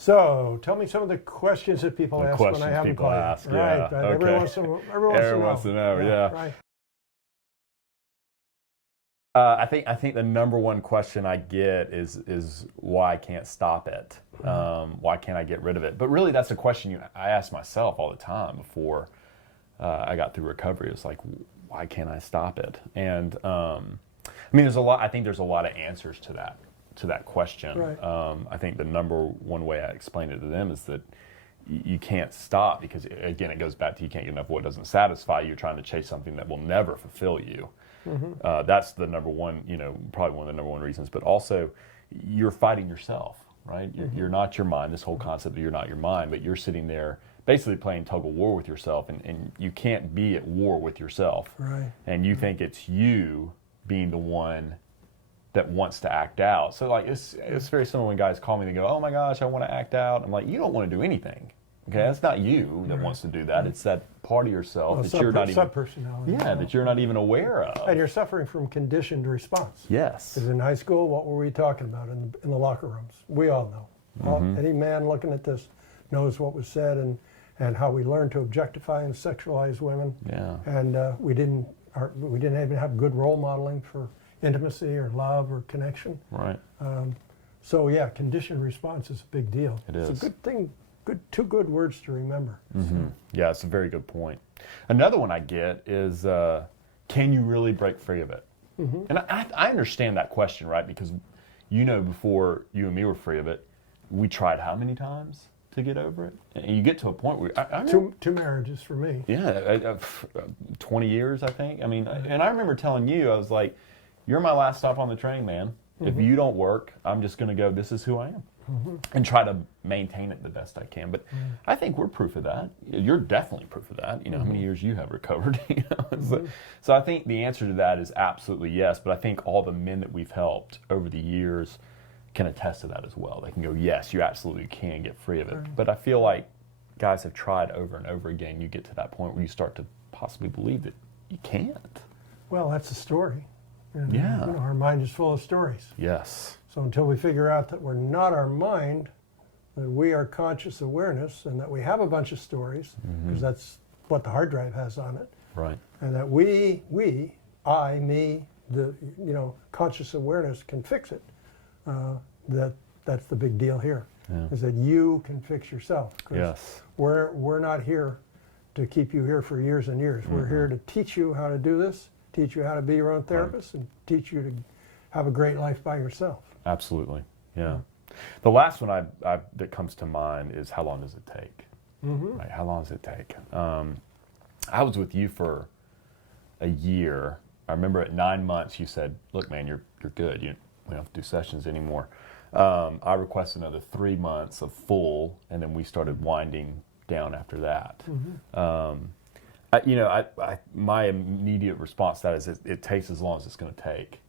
So, tell me some of the questions that people ask when I have them call you. Ask, right. yeah. Everyone wants to know. Yeah. Right. I think the number one question I get is why I can't stop it. Why can't I get rid of it? But really, that's a question I ask myself all the time before I got through recovery. It's like, why can't I stop it? And I mean, I think there's a lot of answers to that question. Right. I think the number one way I explain it to them is that you can't stop because, again, it goes back to you can't get enough of what doesn't satisfy you. You're trying to chase something that will never fulfill you. Mm-hmm. That's the number one, probably one of the number one reasons. But also, you're fighting yourself, right? You're not your mind. This whole concept of you're not your mind, but you're sitting there basically playing tug of war with yourself, and you can't be at war with yourself. Right. And you think it's you being the one that wants to act out. So like it's very similar when guys call me and they go, "Oh my gosh, I want to act out." I'm like, "You don't want to do anything. Okay, that's not you that wants to do that. It's that part of yourself that you're not even subpersonality. Yeah, that you're not even aware of. And you're suffering from conditioned response. Yes. Because in high school, what were we talking about in the locker rooms? We all know. Any man looking at this knows what was said and how we learned to objectify and sexualize women. Yeah. And we didn't even have good role modeling for intimacy or love or connection. Right. So yeah, conditioned response is a big deal. It is. It's a good thing. Two good words to remember. Mm-hmm. Yeah, it's a very good point. Another one I get is, can you really break free of it? Mm-hmm. And I understand that question, right? Because before you and me were free of it, we tried how many times to get over it? And you get to a point where two marriages for me. Yeah, 20 years, I think. I mean, and I remember telling you, I was like, "You're my last stop on the train, man. If you don't work, I'm just going to go. This is who I am." And try to maintain it the best I can. But I think we're proof of that. You're definitely proof of that. How many years you have recovered. So I think the answer to that is absolutely yes. But I think all the men that we've helped over the years can attest to that as well. They can go, yes, you absolutely can get free of it. But I feel like guys have tried over and over again. You get to that point where you start to possibly believe that you can't. Well, that's a story. Yeah. Our mind is full of stories. Yes. So until we figure out that we're not our mind, that we are conscious awareness, and that we have a bunch of stories, because that's what the hard drive has on it. Right. And that I, me, the conscious awareness can fix it. That's the big deal here. Yeah. Is that you can fix yourself. Yes. We're not here to keep you here for years and years. We're here to teach you how to do this, teach you how to be your own therapist, and teach you to have a great life by yourself. Absolutely, yeah. The last one that comes to mind is how long does it take? Right? How long does it take? I was with you for a year. I remember at 9 months you said, "Look, man, you're good. We don't have to do sessions anymore." I requested another 3 months of full, and then we started winding down after that. My immediate response to that is it takes as long as it's going to take.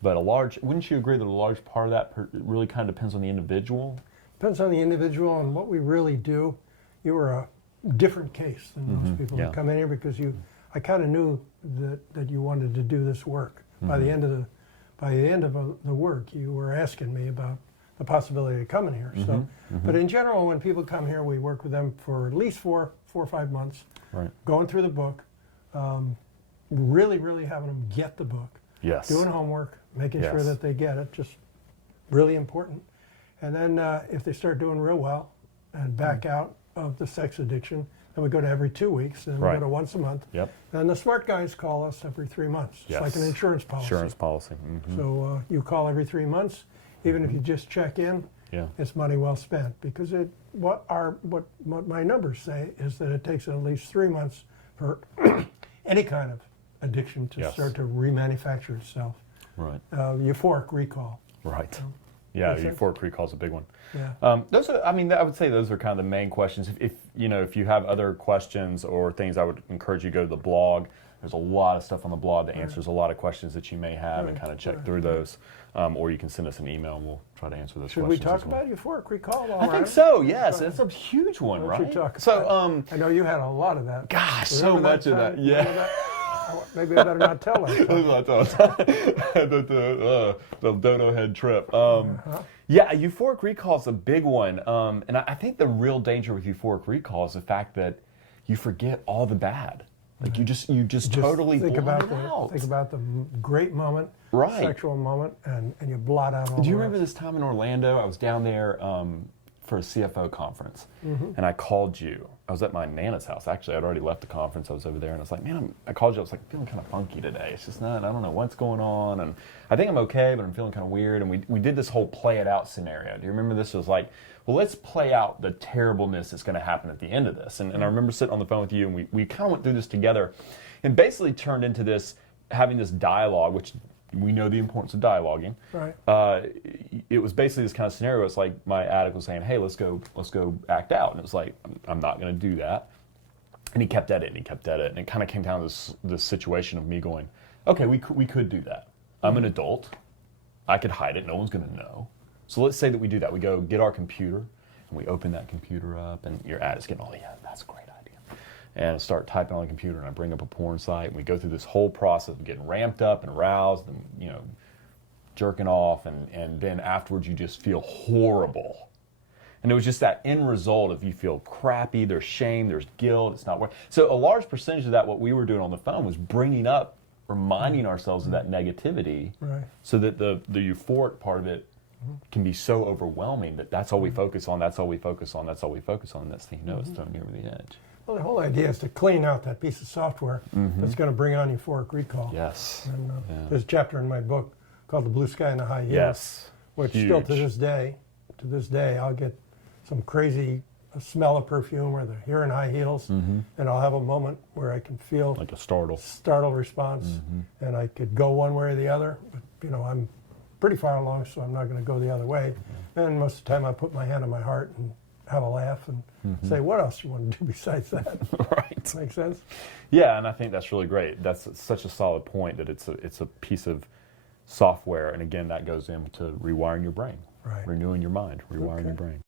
But wouldn't you agree that a large part of that really kind of depends on the individual? Depends on the individual and what we really do. You were a different case than most people that come in here because I kind of knew that you wanted to do this work. By the end of the work, you were asking me about the possibility of coming here. But in general, when people come here, we work with them for at least 4 or 5 months, going through the book, really, really having them get the book. Yes. Doing homework, making sure that they get it, just really important. And then if they start doing real well and back out of the sex addiction, then we go to every 2 weeks, and we go to once a month. Yep. And the smart guys call us every 3 months. It's like an insurance policy. Insurance policy. So you call every 3 months, even if you just check in, it's money well spent. Because what my numbers say is that it takes at least 3 months for any kind of addiction to start to remanufacture itself. Right. Euphoric recall. Right. Yeah, euphoric recall is a big one. Yeah. Those are. I mean, I would say those are kind of the main questions. If you have other questions or things, I would encourage you to go to the blog. There's a lot of stuff on the blog that answers a lot of questions that you may have, and kind of check through those. Or you can send us an email, and we'll try to answer those questions. Should we talk about euphoric recall? I think so. Yes, it's a huge one, right? I know you had a lot of that. Gosh, so much of that. Yeah. Maybe I better not tell that. The dodo head trip. Yeah, euphoric recall is a big one. And I think the real danger with euphoric recall is the fact that you forget all the bad. Like you just totally think blot about it out. Think about the great moment, Right. sexual moment, and you blot out all Do you the remember rest. this time in Orlando? I was down there for a CFO conference, Mm-hmm. and I called you. I was at my Nana's house. Actually, I'd already left the conference. I was over there, and I was like, man, I called you. I was like, feeling kind of funky today. It's just not, I don't know what's going on, and I think I'm okay, but I'm feeling kind of weird. And we did this whole play it out scenario. Do you remember this? It was like, well, let's play out the terribleness that's going to happen at the end of this. And I remember sitting on the phone with you, and we kind of went through this together, and basically turned into this, having this dialogue, which we know the importance of dialoguing. Right. It was basically this kind of scenario. It's like my addict was saying, hey, let's go act out. And it was like, I'm not going to do that. And he kept at it, and he kept at it. And it kind of came down to this situation of me going, okay, we could do that. I'm an adult. I could hide it. No one's going to know. So let's say that we do that. We go get our computer, and we open that computer up, and your addict's getting, oh, yeah, that's a great idea. And I start typing on the computer, and I bring up a porn site, and we go through this whole process of getting ramped up and aroused and, jerking off, and then afterwards you just feel horrible. And it was just that end result of you feel crappy, there's shame, there's guilt, it's not worth. So a large percentage of that, what we were doing on the phone was bringing up, reminding ourselves of that negativity, Right. so that the euphoric part of it can be so overwhelming that that's all we focus on, that's all we focus on, that's all we focus on, and next thing you know, it's throwing you over the edge. Well, the whole idea is to clean out that piece of software that's going to bring on euphoric recall. Yes. And Yeah. there's a chapter in my book called The Blue Sky and the High Heels, Yes. which still to Huge. this day, I'll get some crazy smell of perfume or the hearing high heels, and I'll have a moment where I can feel Like a startle. startle response, and I could go one way or the other, but I'm pretty far along, so I'm not going to go the other way. And most of the time I put my hand on my heart and have a laugh and say, what else do you want to do besides that? Right. Make sense? Yeah, and I think that's really great. That's such a solid point that it's a piece of software, and again, that goes into rewiring your brain, Right. renewing your mind, rewiring Okay. your brain.